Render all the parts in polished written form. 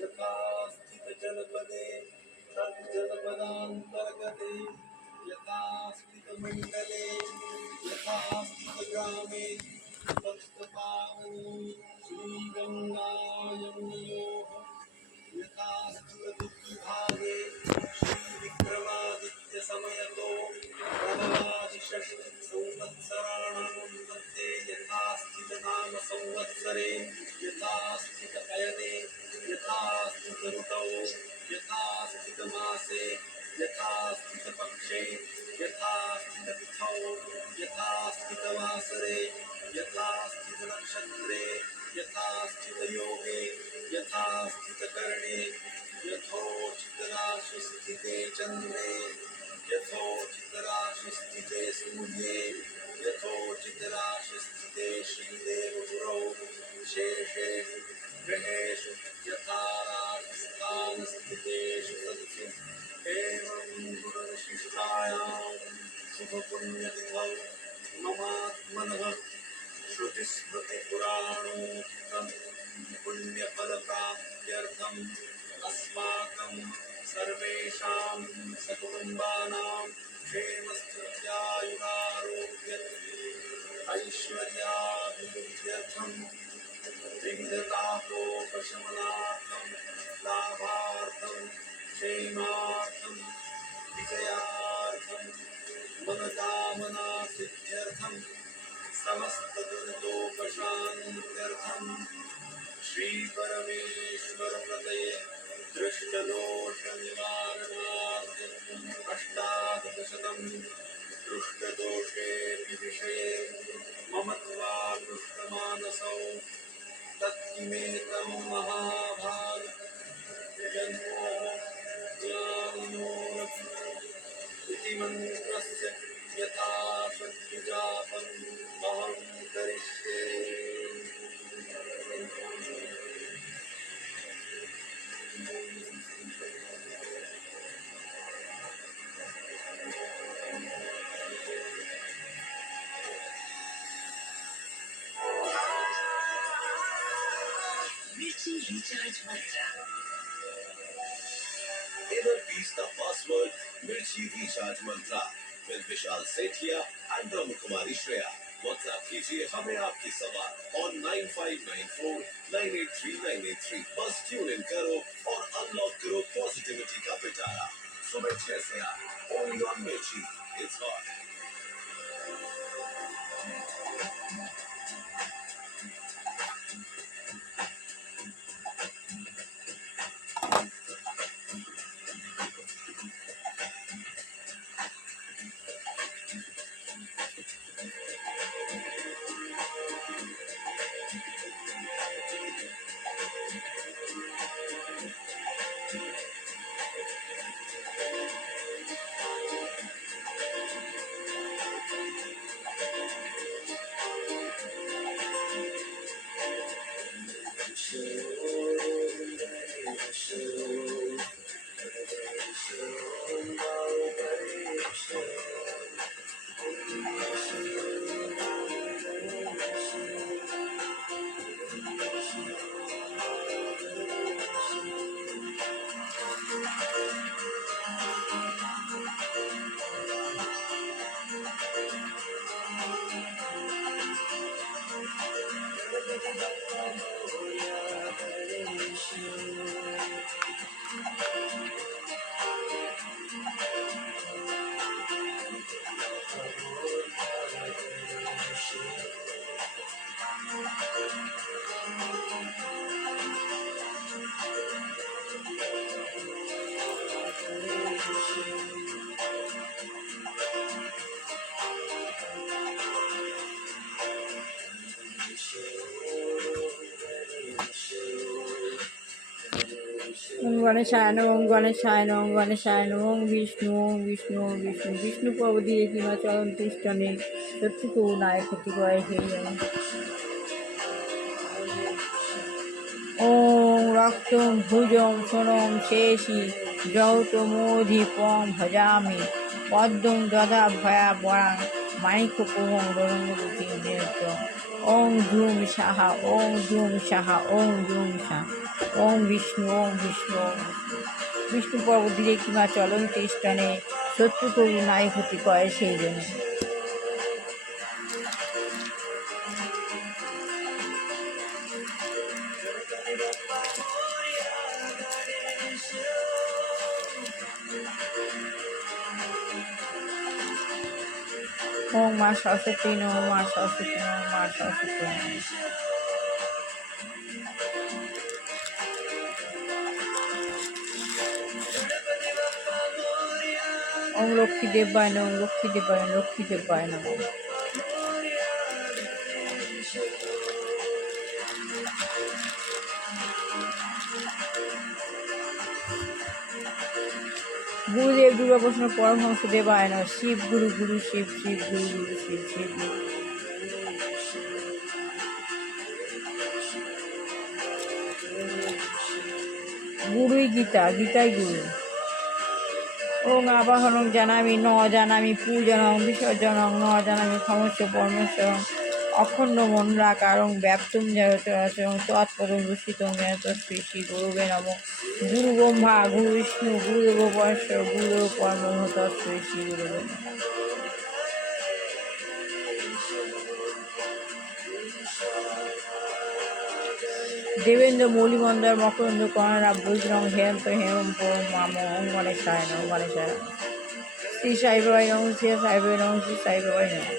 यथा स्थितजनपदे तज्जनपदान्तर्गते यथा स्थितमण्डले यथा स्थितग्रामे तत्पावनी श्रीगङ्गायमुनयोः यथा स्थितदिग्विभागे श्रीविक्रमादित्यसमयतो प्रभादिषष्टिसंवत्सराणां मध्ये यथा स्थितनामसंवत्सरे यथा स्थितअयने यथा स्थितऋतौ यथा स्थितमासे यथा स्थितपक्षे यथा स्थिततिथौ यथा स्थितवासरे यथा स्थितनक्षत्रे यथा स्थितयोगे यथा स्थितकर्णे यथोचितराशिस्थिते चन्द्रे यथोचितराशिस्थिते सूर्ये यथोचितराशिस्थिते श्रीदेवगुरौ विशेषेषु ग्रहेषु यथा राशिस्थानस्थितेषु सत्सु एवं गुणविशिष्टायां शुभपुण्यतिथौ ममात्मनः श्रुतिस्मृतिपुराणोक्तं पुण्यफलप्राप्त्यर्थम् अस्माकं सर्वेषां सकुटुम्बानां क्षेमस्थित्यायुरारोग्य ऐश्वर्याभिवृद्ध्यर्थं विविधतापोपशमनार्थं लाभार्थं क्षेमार्थं विजयार्थं मनोकामनासिद्ध्यर्थं समस्तदुरितोपशान्त्यर्थं श्रीपरमेश्वरप्रदये दृष्टदोषनिवारणार्थम् अष्टादशशतं दृष्टदोषेऽपि विषये मम त्वादृष्टमानसौ तत्किमेतं महाभाग जन्मोः ज्ञानिनोरपि इति मन्त्रस्य यथाशक्तिजापम् अहं करिष्ये। Recharge Mantra. Ever piece the password Mirchi Recharge Mantra with Vishal Sethia and Brahmakumari Shreya. WhatsApp कीजिए हमें आपकी सवाल on 9594983983। बस ट्यून इन करो और अनलॉक करो पॉजिटिविटी का पिटारा। सुबह 6 से 8 only on Mirchi. It's hot. গণেশায় নমঃ গণেশায় নমঃ গণেশায় নমঃ বিষ্ণু বিষ্ণু বিষ্ণু বিষ্ণু প্রভুদিয়ে কিমা চরণ তিষ্ঠনে শত্রু নায় ক্ষতি করে হে ওম রক্তম ভুজম সোনম শেষি যৌতমোধিপম ভজামি পদ্মম দদা ভয়া বরাং মাণিক্য প্রভম রঙ্গবতী নিয়ত ওং জুম সাহা, ওং জুম সাহা, ওং জুম সাহা, ওং বিষ্ণু, ওং বিষ্ণু, ওং বিষ্ণু। বিষ্ণু প্রভু ধীরে কিংবা চলন্ত স্থানে শত্রু প্রভু নাই ক্ষতি করে সেই জন্য। ওম মা সরস্বতী নমঃ, মা সরস্বতী নমঃ, মা সরস্বতী নমঃ। ওম লক্ষ্মী দেবায় নমঃ, লক্ষ্মী দেবায়, লক্ষ্মী দেবায় নমঃ। গুরুদেব দুর্গাপ্রসন্ন পরমহংস দেবায় নমঃ। শিব গুরু, গুরু শিব, শিব গুরু, গুরু শিব, শিব গুরু। গুরুই গীতা, গীতাই গুরু। ওং আবাহনং জানামি, ন জানামি, পূজনং বিসর্জনং, ন জানামি ক্ষমস্য পরমস্য, অখণ্ড মণ্ডলাকারং ব্যাপ্তুম জগৎচরাচরং তৎপদং দূষিতং যেন তস্মৈ শ্রী গুরুবে নমঃ। গুরু ব্রহ্মা, গুরু বিষ্ণু, গুরুদেব পরমেশ্বর, গুরুদেব পরব্রহ্ম, তস্মৈ শ্রী গুরুবে নমঃ। দেবেন্দ্র মৌলিমন্দর মকরন্দ কর্ণাব বৈদ্রং হেমন্ত হেমম পরম মাম। ওং গণেশায় নমঃ, গণেশায় নমঃ। শ্রী সাই বাবাই নমঃ, শ্রী সাই বাবাই নমঃ, শ্রী সাই বাবাই নমঃ।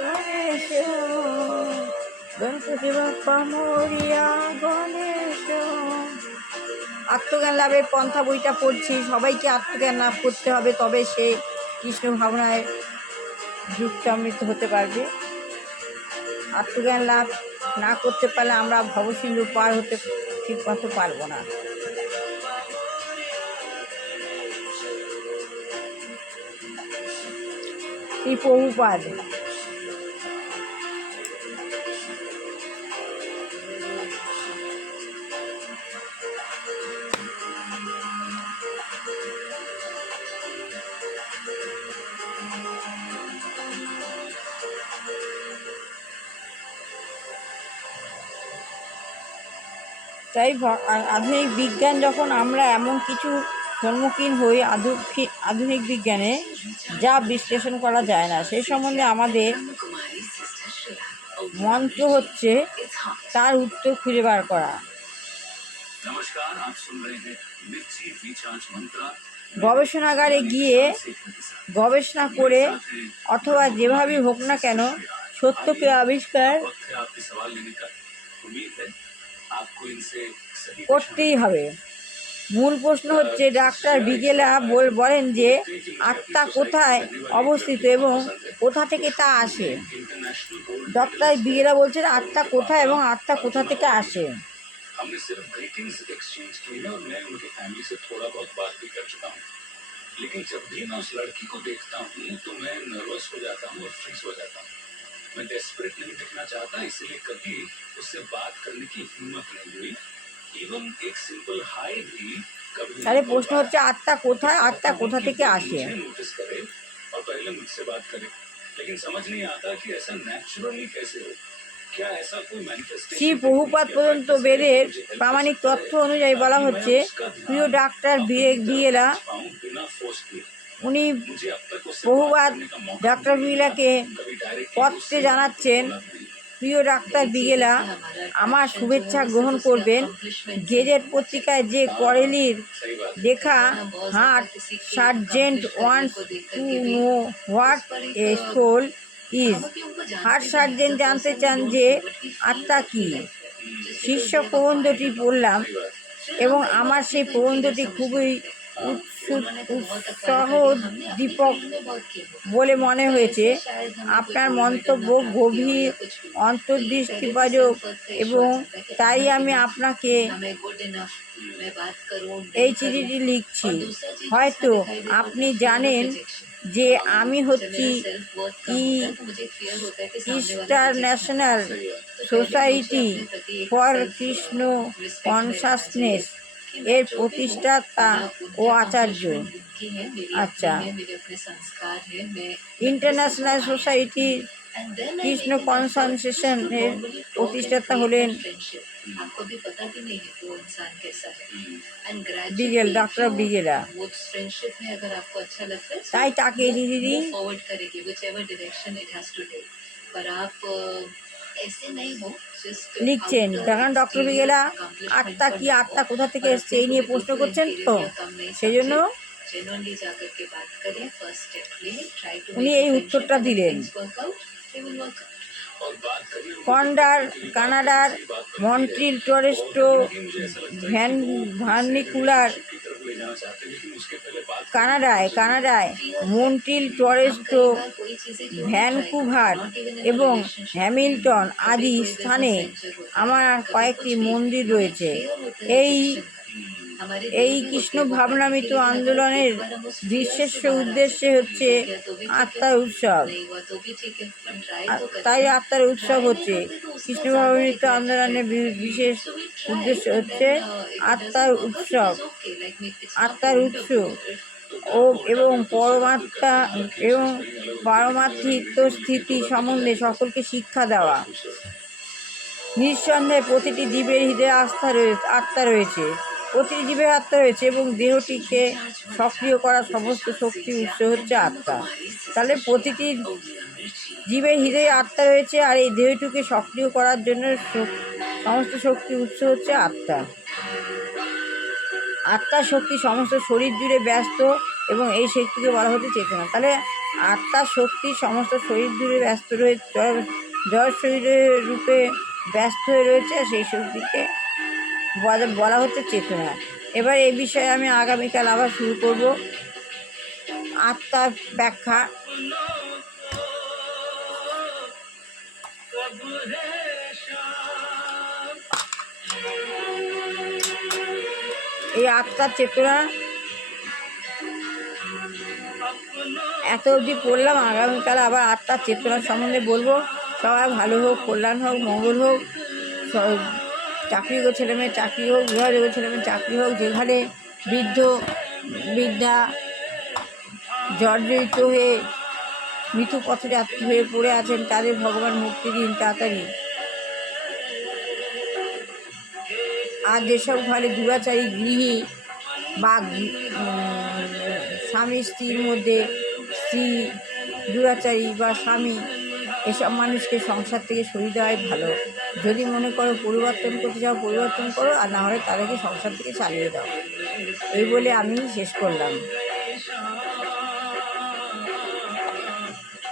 গণেশ গণপতি বাপ্পা মোরিয়া, গণেশ। আত্মজ্ঞান লাভের পন্থা বইটা পড়ছি। সবাইকে আত্মজ্ঞান লাভ করতে হবে, তবে সে কৃষ্ণ ভাবনায় যুক্তামৃত হতে পারবে। আত্মজ্ঞান লাভ না করতে পারলে আমরা ভবসিন্ধু পার হতে ঠিক মতো পারবো না। শ্রী প্রভুপাদ। তাই আধুনিক বিজ্ঞান যখন আমরা এমন কিছু সম্মুখীন হই আধুনিক বিজ্ঞানে যা বিশ্লেষণ করা যায় না, সেই সম্বন্ধে আমাদের ब्रह्मकुमारी सिस्टर श्रेया। মন্ত্র হচ্ছে তার উত্তর খুঁজে বার করা। नमस्कार, आप सुन रहे हैं मिर्ची रिचार्ज मंत्रा। গবেষণাগারে গিয়ে গবেষণা করে অথবা যেভাবেই হোক না কেন সত্যকে আবিষ্কার वक्त है आपके सवाल लेने का। उम्मीद है आपको इनसे सही করতেই হবে। মূল প্রশ্ন হচ্ছে, ডাক্তার বিগেলা বলেন যে আত্মা কোথায় অবস্থিত এবং কোথা থেকে তা আসে। इंटरनेशनल गोल्ड ডক্টর বিগেলা বলছেন আত্মা কোথায় এবং আত্মা কোথা থেকে আসে। हमने सिर्फ ग्रीटिंग्स एक्सचेंज की है और मैं उनकी फैमिली से थोड़ा बहुत बात भी कर चुका हूँ, लेकिन जब भी मैं उस लड़की को देखता हूँ तो मैं नर्वस हो जाता हूँ और फ्रीज हो जाता हूँ। मैं डेस्परेट नहीं दिखना चाहता, इसलिए कभी उससे बात करने की हिम्मत नहीं हुई। इवन एक सिंपल हाय भी कभी তাহলে প্রশ্ন হচ্ছে আত্মা কোথায়, আত্মা কোথা থেকে আসে। नोटिस करे और पहले मुझसे बात करे, लेकिन समझ नहीं आता कि ऐसा नेचुरली कैसे हो। क्या ऐसा कोई শ্রী मैनिफेस्टेशन প্রভুপাদ পর্যন্ত বেদের প্রামাণিক তথ্য অনুযায়ী বলা হচ্ছে, প্রিয় ডাক্তার বিগেলা, बिना फोर्स किए উনি मुझे अब तक उससे বহুবার बात करने का मौका ডাক্তার বিগেলাকে कभी डायरेक्टली পত্রে জানাচ্ছেন, প্রিয় ডাক্তার বিগেলা, আমার শুভেচ্ছা গ্রহণ করবেন। গেজেট পত্রিকায় যে করেলির सही बात দেখা, heart surgeon wants to know what a soul is. Heart surgeon জানতে চান যে আত্মা কি। শীর্ষক প্রবন্ধটি পড়লাম এবং আমার সেই প্রবন্ধটি খুবই উৎসাহদীপক বলে মনে হয়েছে। আপনার মন্তব্য গভীর অন্তর্দৃষ্টিবাচক এবং তাই আমি আপনাকে এই চিঠিটি লিখছি। হয়তো আপনি জানেন যে আমি হচ্ছি international society for Krishna consciousness कि मैं এর जो भी हूँ, প্রতিষ্ঠাতা मेरा ও उनके আচার্য। accomplishment उनकी है, मेरी अच्छा। अपनी है, मेरे अपने संस्कार है, मैं international society and then I Krishna make an effort just concentration to এর normally talk and প্রতিষ্ঠাতা create হলেন that friendship. आपको भी पता भी नहीं है कि वो इंसान कैसा है and বিগেল, gradually डॉक्टर जो बिगेला। वो फ्रेंडशिप में अगर आपको अच्छा लगता है তাই তাকে দিদি move forward करेगी whichever direction it has to take. पर आप ऐसे नहीं हो just লিখছেন, কারণ ডক্টর বিগেলা আত্মা কি, আত্মা কোথা থেকে এসছে এই নিয়ে প্রশ্ন করছেন, তো সেই জন্য genuinely जाकर के बात करें, first step लें, try to উনি make এই a উত্তরটা friendship and if দিলেন। things work out, they will work out. और बात करिए কন্ডার কানাডার মন্ট্রিল টরেস্টো ভ্যান ভার্নিকুলার কানাডায় মন্ট্রিল টরেস্টো ভ্যানকুভার এবং হ্যামিল্টন আদি স্থানে আমার কয়েকটি মন্দির রয়েছে। এই কৃষ্ণ ভাবনামৃত আন্দোলনের বিশেষ উদ্দেশ্য হচ্ছে আত্মার উৎসব। তাই আত্মার উৎসব হচ্ছে কৃষ্ণ ভাবনামৃত আন্দোলনের বিশেষ উদ্দেশ্য হচ্ছে আত্মার উৎসব, আত্মার উৎস ও এবং পারমার্থিক স্থিতি সম্বন্ধে সকলকে শিক্ষা দেওয়া। নিঃসন্দেহে প্রতিটি জীবের হৃদয়ে আত্মা রয়েছে, প্রতিটি জীবের আত্মা রয়েছে এবং দেহটিকে সক্রিয় করার সমস্ত শক্তির উৎস হচ্ছে আত্মা। তাহলে প্রতিটি জীবের হৃদয়ে আত্মা রয়েছে আর এই দেহটিকে সক্রিয় করার জন্য সমস্ত শক্তির উৎস হচ্ছে আত্মা। আত্মার শক্তি সমস্ত শরীর জুড়ে ব্যস্ত এবং এই শক্তিকে বলা হচ্ছে চেতনা। তাহলে আত্মার শক্তি সমস্ত শরীর জুড়ে ব্যস্ত রয়েছে, জড় শরীরের রূপে ব্যস্ত হয়ে রয়েছে, সেই শক্তিকে বলা হচ্ছে চেতনা। এবার এই বিষয়ে আমি আগামীকাল আবার শুরু করব আত্মার ব্যাখ্যা। এই আত্মার চেতনা এত অবধি পড়লাম, আগামীকাল আবার আত্মার চেতনা সম্বন্ধে বলবো। সবাই ভালো হোক, কল্যাণ হোক, মঙ্গল হোক, চাকরিযোগ্য ছেলেমেয়ের চাকরি হোক, বিবাহযোগ্য ছেলেমেয়ের চাকরি হোক, যেখানে বৃদ্ধা জর্জরিত হয়ে মৃত্যু পথযাত্রী হয়ে পড়ে আছেন তাদের ভগবান মুক্তি দিন তাড়াতাড়ি। আর যেসব ঘরে দুরাচারী গৃহী বা স্বামী স্ত্রীর মধ্যে স্ত্রী দুরাচারী বা স্বামী, এসব মানুষকে সংসার থেকে সরিয়ে দেওয়াই ভালো। যদি মনে করো পরিবর্তন করতে চাও পরিবর্তন করো, আর না হলে তাদেরকে সংসার থেকে চালিয়ে দাও। এই বলে আমি শেষ করলাম।